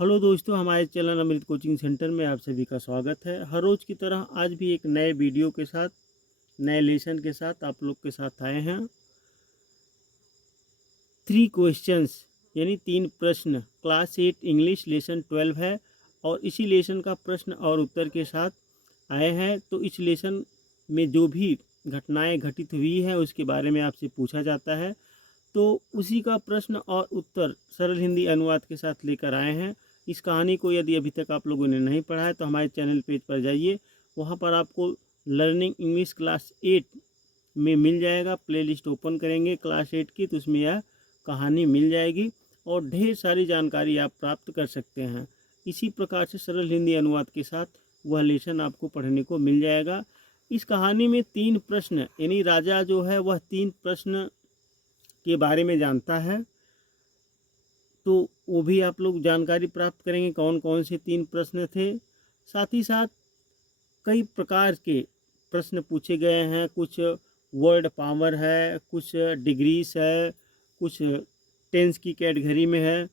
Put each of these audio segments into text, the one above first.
Hello दोस्तों, हमारे channel अमृत coaching centre में आप सभी का स्वागत है। हर रोज़ की तरह आज भी एक नए वीडियो के साथ, नए लेसन के साथ आप लोग के साथ आए हैं। 3 क्वेश्चंस यानी 3 प्रश्न क्लास 8 इंग्लिश लेसन 12 है और इसी लेसन का प्रश्न और उत्तर के साथ आए हैं। तो इस लेसन में जो भी घटनाएं घटित हुई हैं उसके बारे में आपसे पूछा जाता है, तो उसी का प्रश्न और उत्तर सरल हिंदी अनुवाद के साथ लेकर आए हैं। इस कहानी को यदि अभी तक आप लोगों ने नहीं पढ़ा है तो हमारे चैनल पेज पर जाइए, वहाँ पर आपको लर्निंग इंग्लिश क्लास 8 में मिल जाएगा। प्लेलिस्ट ओपन करेंगे क्लास 8 की तो उसमें यह कहानी मिल जाएगी और ढेर सारी जानकारी आप प्राप्त कर सकते हैं। इसी प्रकार से सरल हिंदी अनुवाद के साथ वह लेसन आपको पढ़ने को मिल जाएगा। इस कहानी में 3 प्रश्न यानी राजा जो है वह 3 प्रश्न के बारे में जानता है, तो वो भी आप लोग जानकारी प्राप्त करेंगे कौन कौन से 3 प्रश्न थे। साथ ही साथ कई प्रकार के प्रश्न पूछे गए हैं, कुछ वर्ड पावर है, कुछ डिग्रीज है, कुछ टेंस की कैटेगरी में है,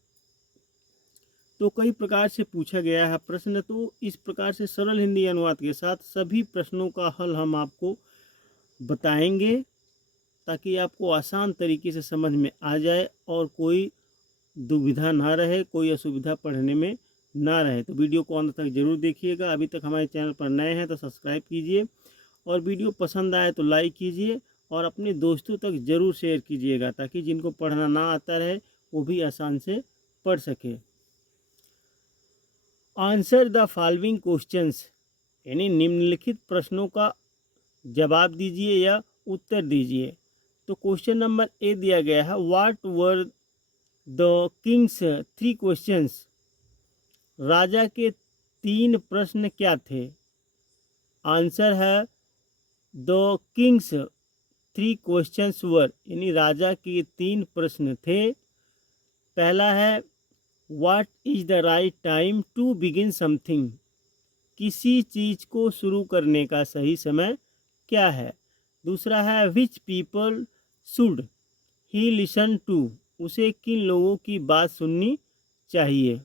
तो कई प्रकार से पूछा गया है प्रश्न। तो इस प्रकार से सरल हिंदी अनुवाद के साथ सभी प्रश्नों का हल हम आपको बताएंगे ताकि आपको आसान तरीके से समझ में आ जाए और कोई दुविधा ना रहे, कोई असुविधा पढ़ने में ना रहे। तो वीडियो को अंत तक जरूर देखिएगा। अभी तक हमारे चैनल पर नए हैं तो सब्सक्राइब कीजिए और वीडियो पसंद आए तो लाइक कीजिए और अपने दोस्तों तक ज़रूर शेयर कीजिएगा ताकि जिनको पढ़ना ना आता रहे वो भी आसान से पढ़ सके। आंसर द फॉलोइंग क्वेश्चंस यानी निम्नलिखित प्रश्नों का जवाब दीजिए या उत्तर दीजिए। तो क्वेश्चन नंबर ए दिया गया है, what were the king's 3 questions. राजा के 3 प्रश्न क्या थे। आंसर है द किंग्स 3 क्वेश्चंस वर यानी राजा के 3 प्रश्न थे। पहला है what is the right time to begin something. किसी चीज को शुरू करने का सही समय क्या है। दूसरा है which people should he listen to. उसे किन लोगों की बात सुननी चाहिए।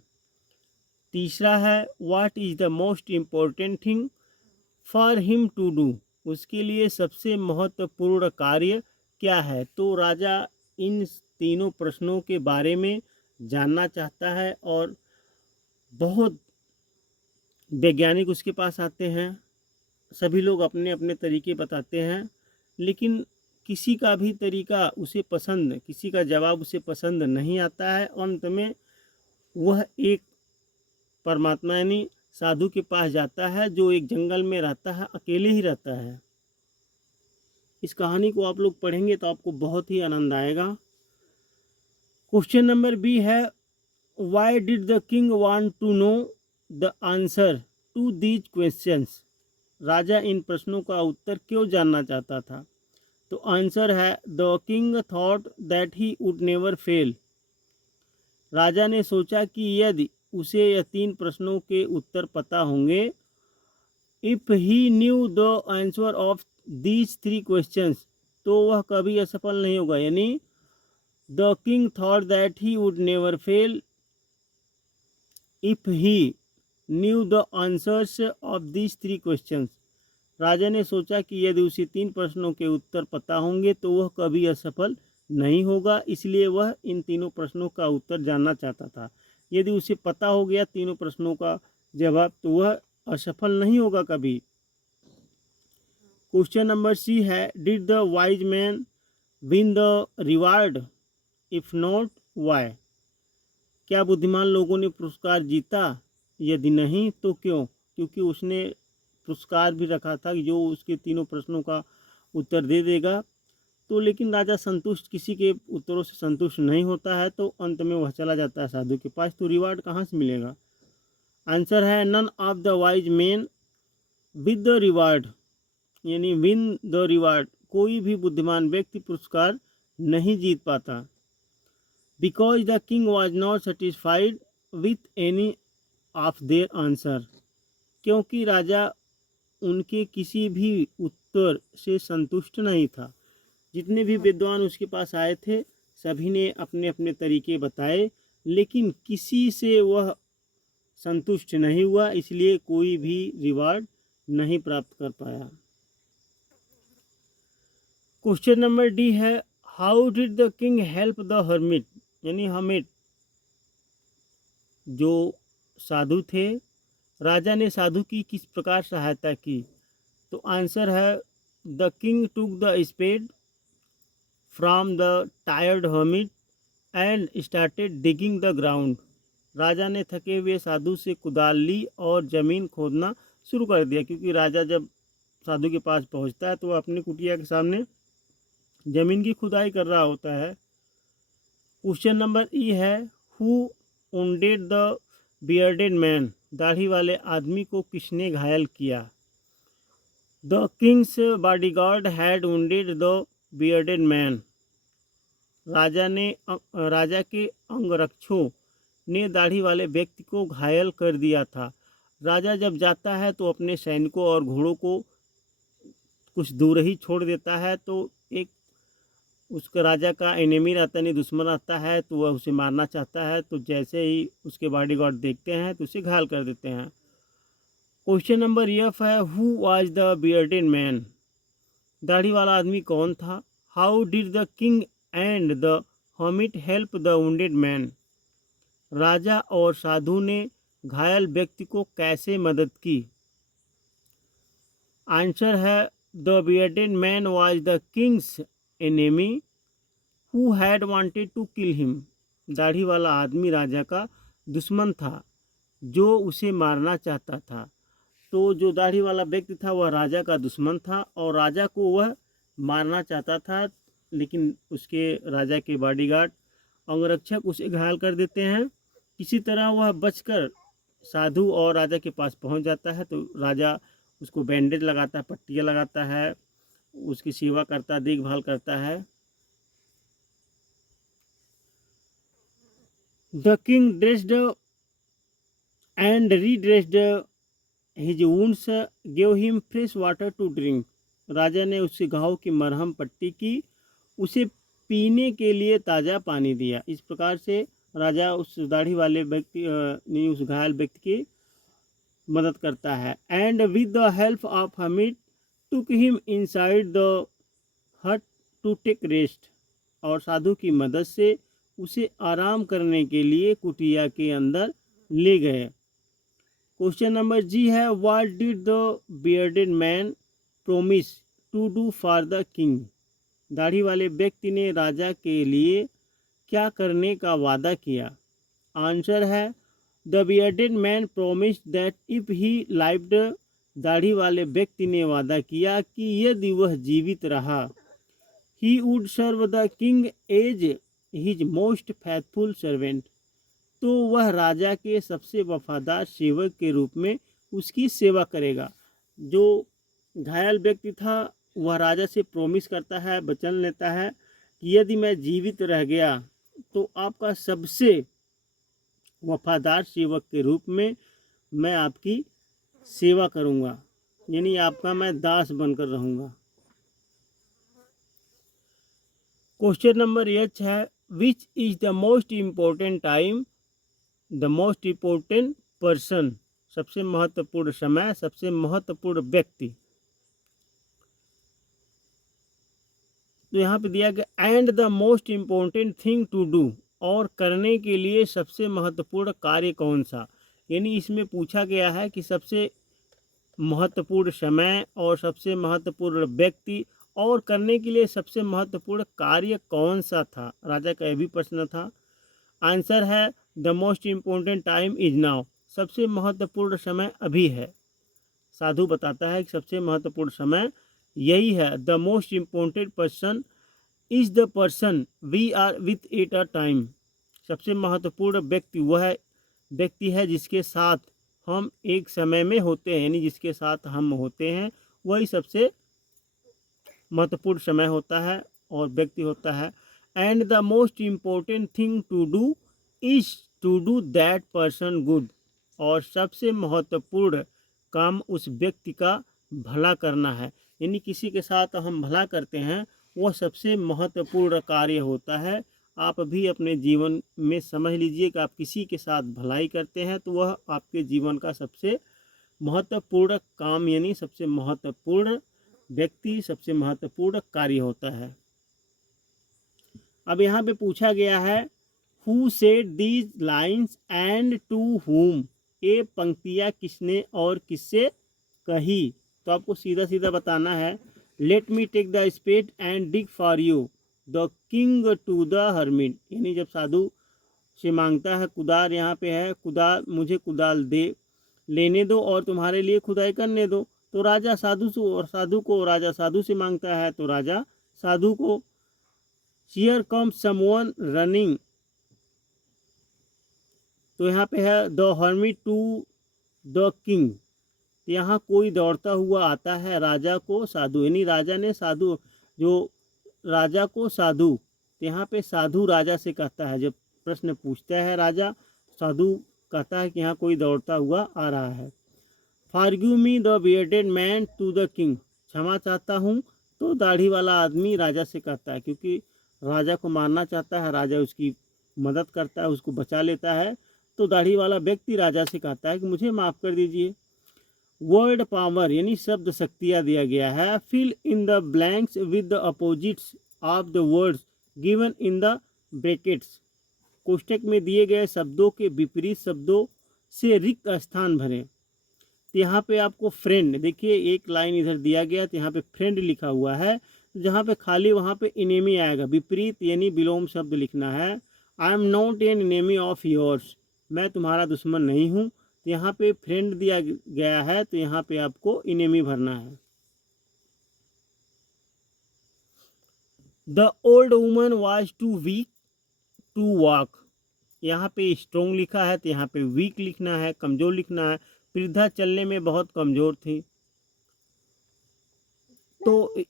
तीसरा है what is the most important thing for him to do. उसके लिए सबसे महत्वपूर्ण कार्य क्या है। तो राजा इन तीनों प्रश्नों के बारे में जानना चाहता है और बहुत वैज्ञानिक उसके पास आते हैं। सभी लोग अपने अपने तरीके बताते हैं, लेकिन किसी का भी तरीका उसे पसंद, किसी का जवाब उसे पसंद नहीं आता है। अंत में वह एक परमात्मा यानी साधु के पास जाता है जो एक जंगल में रहता है, अकेले ही रहता है। इस कहानी को आप लोग पढ़ेंगे तो आपको बहुत ही आनंद आएगा। क्वेश्चन नंबर बी है, why did the king want to know the answer to these questions. राजा इन प्रश्नों का उत्तर क्यों जानना चाहता था। तो आंसर है the king thought that he would never fail. राजा ने सोचा कि यदि उसे यह 3 प्रश्नों के उत्तर पता होंगे, if he knew the answer of these 3 questions, तो वह कभी असफल नहीं होगा। यानी the king thought that he would never fail if he knew the answers of these 3 questions. राजा ने सोचा कि यदि उसे 3 प्रश्नों के उत्तर पता होंगे तो वह कभी असफल नहीं होगा, इसलिए वह इन तीनों प्रश्नों का उत्तर जानना चाहता था। यदि उसे पता हो गया तीनों प्रश्नों का जवाब तो वह असफल नहीं होगा कभी। क्वेश्चन नंबर सी है, did the wise man win the reward, if not why. क्या बुद्धिमान लोगों ने पुरस्कार जीता, यदि नहीं तो क्यों। क्योंकि उसने पुरस्कार भी रखा था जो उसके तीनों प्रश्नों का उत्तर दे देगा। तो लेकिन राजा संतुष्ट, किसी के उत्तरों से संतुष्ट नहीं होता है, तो अंत में वह चला जाता है साधु के पास। तो रिवार्ड कहाँ से मिलेगा। आंसर है none of the wise man with the reward यानी विन द रिवार्ड। कोई भी बुद्धिमान व्यक्ति पुरस्कार नहीं जीत पाता। Because the king was not satisfied with any of their answer. क्योंकि राजा उनके किसी भी उत्तर से संतुष्ट नहीं था। जितने भी विद्वान उसके पास आए थे सभी ने अपने अपने तरीके बताए, लेकिन किसी से वह संतुष्ट नहीं हुआ, इसलिए कोई भी रिवार्ड नहीं प्राप्त कर पाया। क्वेश्चन नंबर डी है, how did the king help the hermit, यानी हर्मिट जो साधु थे, राजा ने साधु की किस प्रकार सहायता की। तो आंसर है, the king took the spade from the tired hermit and started digging the ground. राजा ने थके हुए साधु से कुदाल ली और ज़मीन खोदना शुरू कर दिया, क्योंकि राजा जब साधु के पास पहुंचता है तो वह अपनी कुटिया के सामने ज़मीन की खुदाई कर रहा होता है। क्वेश्चन नंबर ई है, who wounded the bearded man, दाढ़ी वाले आदमी को किसने घायल किया। The king's bodyguard had wounded the bearded man, राजा के अंगरक्षकों ने दाढ़ी वाले व्यक्ति को घायल कर दिया था। राजा जब जाता है तो अपने सैनिकों और घोड़ों को कुछ दूर ही छोड़ देता है, तो एक उसका राजा का एनिमी रहता है, नहीं दुश्मन रहता है, तो वह उसे मारना चाहता है, तो जैसे ही उसके बॉडीगार्ड देखते हैं तो उसे घायल कर देते हैं। क्वेश्चन नंबर एफ है, who was the bearded man, दाढ़ी वाला आदमी कौन था। How did the king and the hermit help the wounded man, राजा और साधु ने घायल व्यक्ति को कैसे मदद की। आंसर है, the bearded man was the king's enemy who had wanted to kill him, दाढ़ी वाला आदमी राजा का दुश्मन था जो उसे मारना चाहता था। तो जो दाढ़ी वाला व्यक्ति था वह राजा का दुश्मन था और राजा को वह मारना चाहता था, लेकिन उसके राजा के बॉडीगार्ड अंगरक्षक उसे घायल कर देते हैं। किसी तरह वह बचकर साधु और राजा के पास पहुंच जाता है, तो राजा उसको बैंडेज लगाता है, पट्टियाँ लगाता है, उसकी सेवा करता है, देखभाल करता है। The king dressed and redressed his wounds, give him fresh water to drink, राजा ने उसके घाव की मरहम पट्टी की, उसे पीने के लिए ताज़ा पानी दिया। इस प्रकार से राजा उस दाढ़ी वाले व्यक्ति ने उस घायल व्यक्ति की मदद करता है। And with the help of hermit took him inside the हट टू टेक रेस्ट, और साधु की मदद से उसे आराम करने के लिए कुटिया के अंदर ले गए। क्वेश्चन नंबर जी है, what did the bearded man promise to do for the king, दाढ़ी वाले व्यक्ति ने राजा के लिए क्या करने का वादा किया। आंसर है, the bearded man promise that if he lived, दाढ़ी वाले व्यक्ति ने वादा किया कि यदि वह जीवित रहा, he would serve the king as his most faithful servant, तो वह राजा के सबसे वफादार सेवक के रूप में उसकी सेवा करेगा। जो घायल व्यक्ति था वह राजा से प्रोमिस करता है, वचन लेता है कि यदि मैं जीवित रह गया तो आपका सबसे वफादार सेवक के रूप में मैं आपकी सेवा करूंगा, यानी आपका मैं दास बनकर रहूंगा। क्वेश्चन नंबर एच है, which is the most important time, the most important person, सबसे महत्वपूर्ण समय, सबसे महत्वपूर्ण व्यक्ति। तो यहाँ पे दिया गया and the most important thing to do, और करने के लिए सबसे महत्वपूर्ण कार्य कौन सा, यानी इसमें पूछा गया है कि सबसे महत्वपूर्ण समय और सबसे महत्वपूर्ण व्यक्ति और करने के लिए सबसे महत्वपूर्ण कार्य कौन सा था। राजा का यह भी प्रश्न था। आंसर है, the most important time is now, सबसे महत्वपूर्ण समय अभी है। साधु बताता है कि सबसे महत्वपूर्ण समय यही है। The most important person is the person we are with at a time, सबसे महत्वपूर्ण व्यक्ति वह व्यक्ति है जिसके साथ हम एक समय में होते हैं, यानी जिसके साथ हम होते हैं वही सबसे महत्वपूर्ण समय होता है और व्यक्ति होता है। And the most important thing to do is to do that person good, और सबसे महत्वपूर्ण काम उस व्यक्ति का भला करना है, यानी किसी के साथ हम भला करते हैं वह सबसे महत्वपूर्ण कार्य होता है। आप भी अपने जीवन में समझ लीजिए कि आप किसी के साथ भलाई करते हैं तो वह आपके जीवन का सबसे महत्वपूर्ण काम यानी सबसे महत्वपूर्ण व्यक्ति, सबसे महत्वपूर्ण कार्य होता है। अब यहाँ पे पूछा गया है who said these lines and to whom, ये पंक्तियाँ किसने और किससे कही। तो आपको सीधा सीधा बताना है। Let me take the spade and dig for you the king to the hermit, यानी जब साधु से मांगता है कुदार, यहाँ पे है कुदाल, मुझे कुदाल दे लेने दो और तुम्हारे लिए खुदाई करने दो। तो राजा साधु से, और साधु को राजा साधु से मांगता है तो राजा साधु को। हियर कम समवन रनिंग, तो यहाँ पे है the hermit to the king, यहाँ कोई दौड़ता हुआ आता है राजा को साधु, यानी राजा ने साधु, जो राजा को साधु, तो यहाँ पे साधु राजा से कहता है, जब प्रश्न पूछता है राजा, साधु कहता है कि यहाँ कोई दौड़ता हुआ आ रहा है। Forgive me the bearded man to the king, क्षमा चाहता हूँ, तो दाढ़ी वाला आदमी राजा से कहता है, क्योंकि राजा को मारना चाहता है, राजा उसकी मदद करता है, उसको बचा लेता है, तो दाढ़ी वाला व्यक्ति राजा से कहता है कि मुझे माफ़ कर दीजिए। वर्ड पावर यानी शब्द शक्तियाँ दिया गया है। Fill in the blanks with the opposites of the words given in the brackets, कोष्टक में दिए गए शब्दों के विपरीत शब्दों से रिक्त स्थान भरें। तो यहाँ पे आपको फ्रेंड, देखिए एक लाइन इधर दिया गया, तो यहाँ पे फ्रेंड लिखा हुआ है, जहाँ पे खाली वहाँ पे इनेमी आएगा, विपरीत यानी विलोम शब्द लिखना है। I am not an enemy of yours, मैं तुम्हारा दुश्मन नहीं हूँ। तो यहाँ पे फ्रेंड दिया गया है, तो यहाँ पे आपको इनेमी भरना है। The old woman was too weak to walk, यहाँ पे स्ट्रोंग लिखा है, तो यहाँ पे वीक लिखना है, कमज़ोर लिखना है। वृद्धा चलने में बहुत कमज़ोर थी, तो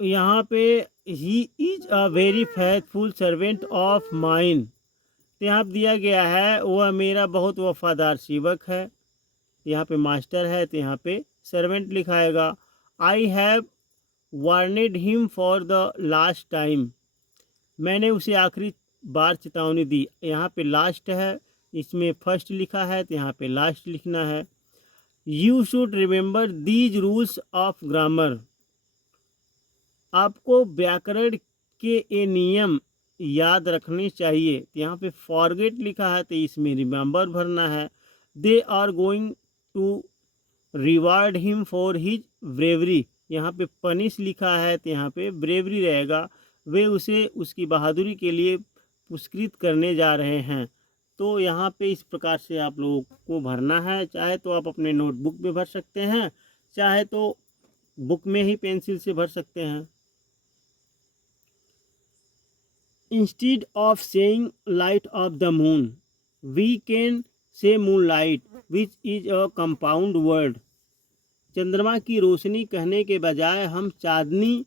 यहाँ पे he is a very faithful servant of mine, तो यहाँ दिया गया है वह मेरा बहुत वफादार सेवक है, यहाँ पे मास्टर है, तो यहाँ पे सर्वेंट लिखाएगा। I have warned him for the last time, मैंने उसे आखिरी बार चेतावनी दी, यहाँ पे लास्ट है, इसमें फर्स्ट लिखा है, तो यहाँ पे लास्ट लिखना है। You should remember these rules of grammar, आपको व्याकरण के ये नियम याद रखने चाहिए, तो यहाँ पे फॉरगेट लिखा है, तो इसमें रिमेंबर भरना है। They are going to reward him for his bravery, यहाँ पे पनिश लिखा है, तो यहाँ पे ब्रेवरी रहेगा, वे उसे उसकी बहादुरी के लिए पुरस्कृत करने जा रहे हैं। तो यहाँ पे इस प्रकार से आप लोगों को भरना है, चाहे तो आप अपने नोटबुक में भर सकते हैं, चाहे तो बुक में ही पेंसिल से भर सकते हैं। Instead of saying light of the moon we can say moonlight which is a compound word, चंद्रमा की रोशनी कहने के बजाय हम चांदनी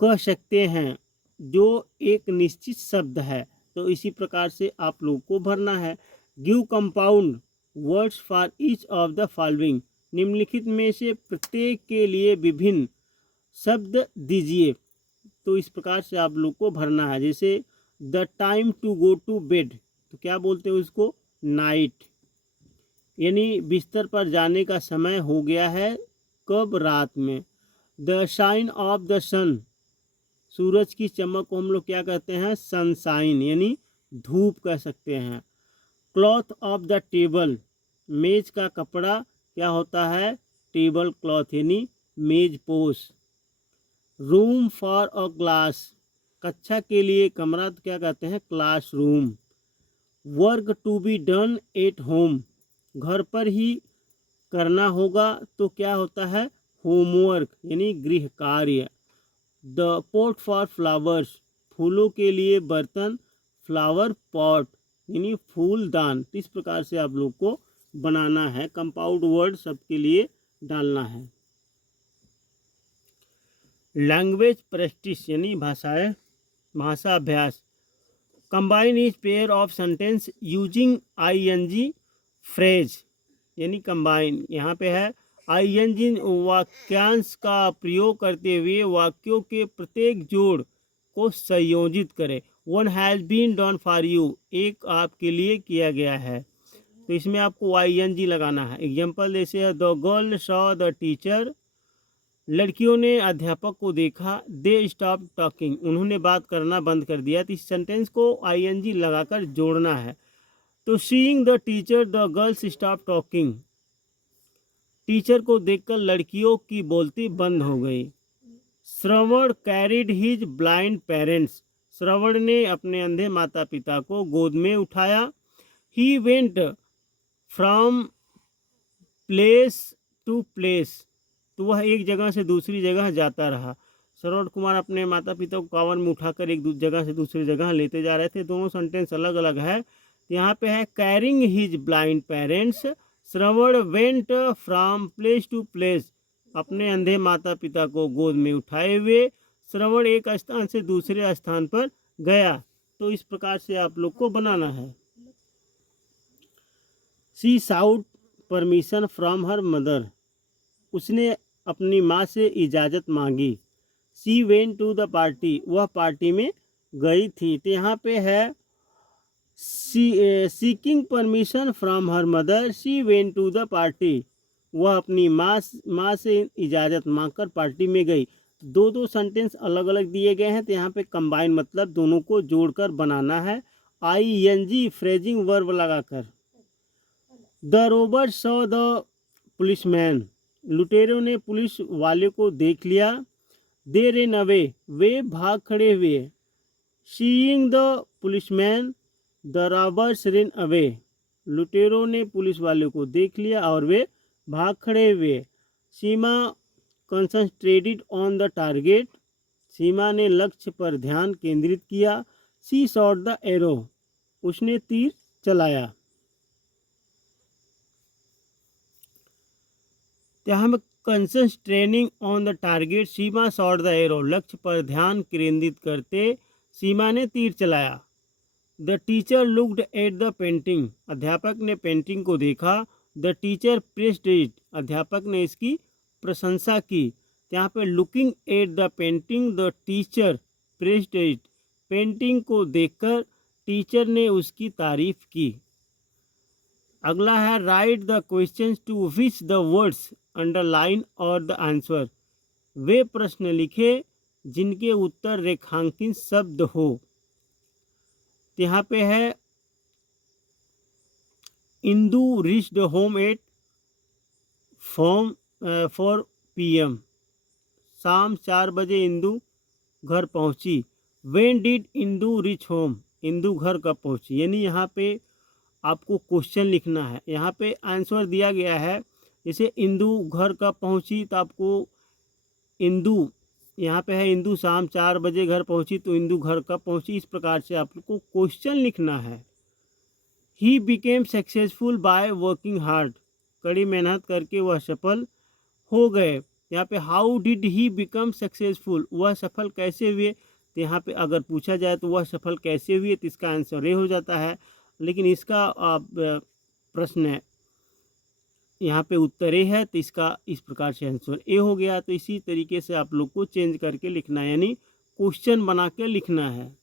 कह सकते हैं, जो एक निश्चित शब्द है। तो इसी प्रकार से आप लोग को भरना है। Give compound words for each of the following, निम्नलिखित में से प्रत्येक के लिए विभिन्न शब्द दीजिए। तो इस प्रकार से आप लोग को भरना है। जैसे the time to go to bed, तो क्या बोलते हैं उसको, नाइट, यानी बिस्तर पर जाने का समय हो गया है, कब, रात में। द शाइन ऑफ द सन, सूरज की चमक को हम लोग क्या कहते हैं, सनशाइन, यानी धूप कह सकते हैं। क्लॉथ ऑफ द टेबल, मेज का कपड़ा क्या होता है, टेबल क्लॉथ, यानी मेज पोश। रूम फॉर अ क्लास, कक्षा के लिए कमरा तो क्या कहते हैं, classroom. Work to be done at home, घर पर ही करना होगा तो क्या होता है, होमवर्क, यानी गृह कार्य। द पॉट फॉर फ्लावर्स, फूलों के लिए बर्तन, फ्लावर पॉट, यानी फूलदान। तो इस प्रकार से आप लोग को बनाना है, कंपाउंड वर्ड सबके लिए डालना है। लैंग्वेज प्रैक्टिस यानी भाषा अभ्यास। Combine is pair of sentence using ING phrase, यानी कंबाइन, यहाँ पे है आईएनजी वाक्यांश का प्रयोग करते हुए वाक्यों के प्रत्येक जोड़ को संयोजित करें। One has been done for you, एक आपके लिए किया गया है। तो इसमें आपको ING लगाना है। एग्जाम्पल जैसे the girl saw the teacher, लड़कियों ने अध्यापक को देखा। दे स्टॉप टॉकिंग, उन्होंने बात करना बंद कर दिया। तो इस सेंटेंस को ING लगाकर जोड़ना है। तो seeing the teacher the girls stop talking, टीचर को देखकर लड़कियों की बोलती बंद हो गई। Shravan carried his blind parents, Shravan ने अपने अंधे माता पिता को गोद में उठाया। He went from place to place, तो वह एक जगह से दूसरी जगह जाता रहा। श्रवण कुमार अपने माता पिता को कांवर में उठाकर एक जगह से दूसरी जगह लेते जा रहे थे। दोनों सेंटेंस अलग अलग है। यहाँ पे है carrying his blind parents, Shravan went from place to place, अपने अंधे माता पिता को गोद में उठाए हुए श्रवण एक स्थान से दूसरे स्थान पर गया। तो इस प्रकार से आप लोग को बनाना है। She sought permission from her mother, उसने अपनी माँ से इजाज़त मांगी। She went to the party, वह पार्टी में गई थी। तो यहाँ पे है seeking permission from her mother, she went to the party, वह अपनी माँ से इजाज़त मांगकर पार्टी में गई। दो सेंटेंस अलग अलग दिए गए हैं। तो यहाँ पे कंबाइन मतलब दोनों को जोड़कर बनाना है। ING फ्रेजिंग वर्ब लगाकर। The Rober saw the policeman, लुटेरों ने पुलिस वाले को देख लिया। दे रेन अवे, वे भाग खड़े हुए। Seeing the policeman the robbers rain away, लुटेरों ने पुलिस वाले को देख लिया और वे भाग खड़े हुए। सीमा कंसंट्रेटेड ऑन द टारगेट, सीमा ने लक्ष्य पर ध्यान केंद्रित किया। शी शॉट द एरो, उसने तीर चलाया। यहाँ में concentrating on the target, Seema shot the arrow, लक्ष्य पर ध्यान केंद्रित करते सीमा ने तीर चलाया। The teacher looked at the painting, अध्यापक ने पेंटिंग को देखा। द टीचर प्रेस्ड इट, अध्यापक ने इसकी प्रशंसा की। यहाँ पे looking at the painting the teacher praised it, painting को देखकर टीचर ने उसकी तारीफ की। अगला है write the questions to which the words underline are the answer, वे प्रश्न लिखे जिनके उत्तर रेखांकित शब्द हो। यहाँ पे है Indu reached home at 4 PM, शाम 4 बजे इंदू घर पहुंची। When did Indu reach home, Indu घर कब पहुंची। यानी यहाँ पे आपको क्वेश्चन लिखना है। यहाँ पे आंसर दिया गया है, जैसे इंदू घर कब पहुंची, तो आपको इंदू, यहाँ पे है इंदू शाम 4 बजे घर पहुंची, तो इंदू घर कब पहुंची। इस प्रकार से आपको क्वेश्चन लिखना है। He became successful by working hard, कड़ी मेहनत करके वह सफल हो गए। यहाँ पे how did he become successful, वह सफल कैसे हुए। तो यहाँ पे अगर पूछा जाए तो वह सफल कैसे हुए, तो इसका आंसर ए हो जाता है। लेकिन इसका प्रश्न है, यहाँ पे उत्तर ए है, तो इसका इस प्रकार से आंसर ए हो गया। तो इसी तरीके से आप लोग को चेंज करके लिखना है, यानी क्वेश्चन बना के लिखना है।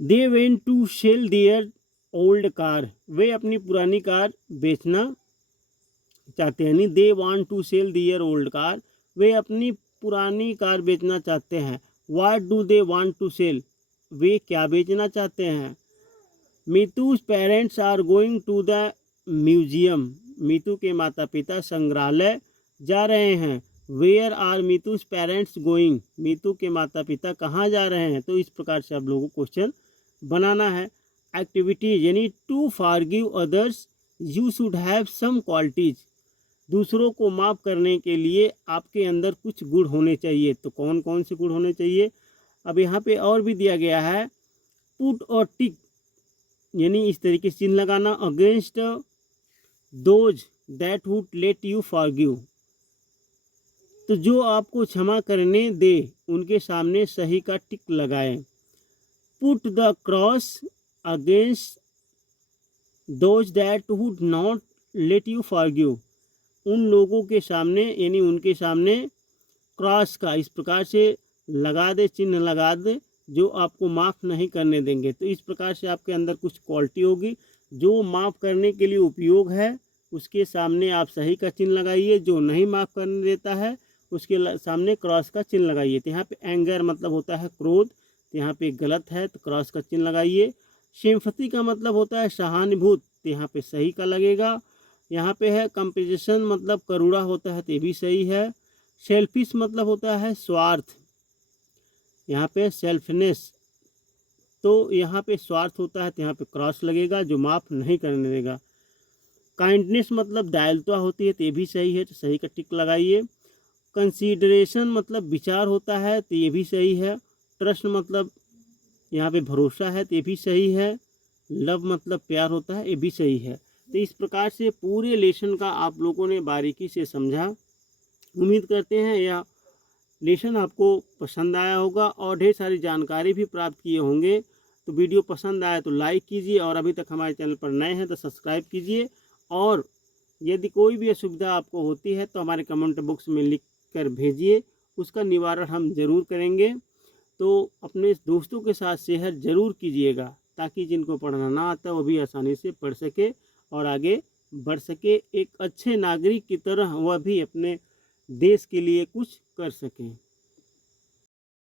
They went to sell their old car, वे अपनी पुरानी कार बेचना चाहते हैं। यानी they want to sell their old car, वे अपनी पुरानी कार बेचना चाहते हैं। What do they want to sell, वे क्या बेचना चाहते हैं। Mitu's parents are going to the museum, Mitu के माता पिता संग्रहालय जा रहे हैं। Where are Mitu's parents going, Mitu के माता पिता कहाँ जा रहे हैं। तो इस प्रकार से आप लोगों को क्वेश्चन बनाना है। एक्टिविटीज, यानी to forgive others you should have some qualities, दूसरों को माफ़ करने के लिए आपके अंदर कुछ गुण होने चाहिए। तो कौन कौन से गुण होने चाहिए। अब यहाँ पे और भी दिया गया है, पुट और टिक, यानी इस तरीके से चिन्ह लगाना। Against those that would let you forgive, तो जो आपको क्षमा करने दे उनके सामने सही का टिक लगाएं। Put the cross against those that would not let you forgive, उन लोगों के सामने, यानी उनके सामने क्रॉस का इस प्रकार से लगा दे, चिन्ह लगा दे जो आपको माफ़ नहीं करने देंगे। तो इस प्रकार से आपके अंदर कुछ क्वालिटी होगी। जो माफ़ करने के लिए उपयोग है उसके सामने आप सही का चिन्ह लगाइए, जो नहीं माफ़ करने देता है उसके सामने क्रॉस का चिन्ह लगाइए। तो यहाँ पे एंगर मतलब होता है क्रोध, तो यहाँ पे गलत है तो क्रॉस का चिन्ह लगाइए। सिंपैथी का मतलब होता है सहानुभूत, तो यहाँ पे सही का लगेगा। यहाँ पे है कंपेशन मतलब करुणा होता है, तो ये भी सही है। सेल्फिश मतलब होता है स्वार्थ, यहाँ पे सेल्फनेस, तो यहाँ पे स्वार्थ होता है, तो यहाँ पे क्रॉस लगेगा जो माफ़ नहीं करने देगा। काइंडनेस मतलब दयालुता होती है, तो ये भी सही है, तो सही का टिक लगाइए। कंसीडरेशन मतलब विचार होता है, तो ये भी सही है। ट्रस्ट मतलब यहाँ पे भरोसा है, तो ये भी सही है। लव मतलब प्यार होता है, ये भी सही है। तो इस प्रकार से पूरे लेसन का आप लोगों ने बारीकी से समझा। उम्मीद करते हैं यह लेसन आपको पसंद आया होगा और ढेर सारी जानकारी भी प्राप्त किए होंगे। तो वीडियो पसंद आया तो लाइक कीजिए और अभी तक हमारे चैनल पर नए हैं तो सब्सक्राइब कीजिए। और यदि कोई भी असुविधा आपको होती है तो हमारे कमेंट बॉक्स में लिख कर भेजिए, उसका निवारण हम ज़रूर करेंगे। तो अपने दोस्तों के साथ शेयर ज़रूर कीजिएगा ताकि जिनको पढ़ना ना आता वो भी आसानी से पढ़ सके और आगे बढ़ सके, एक अच्छे नागरिक की तरह वह भी अपने देश के लिए कुछ कर सकें।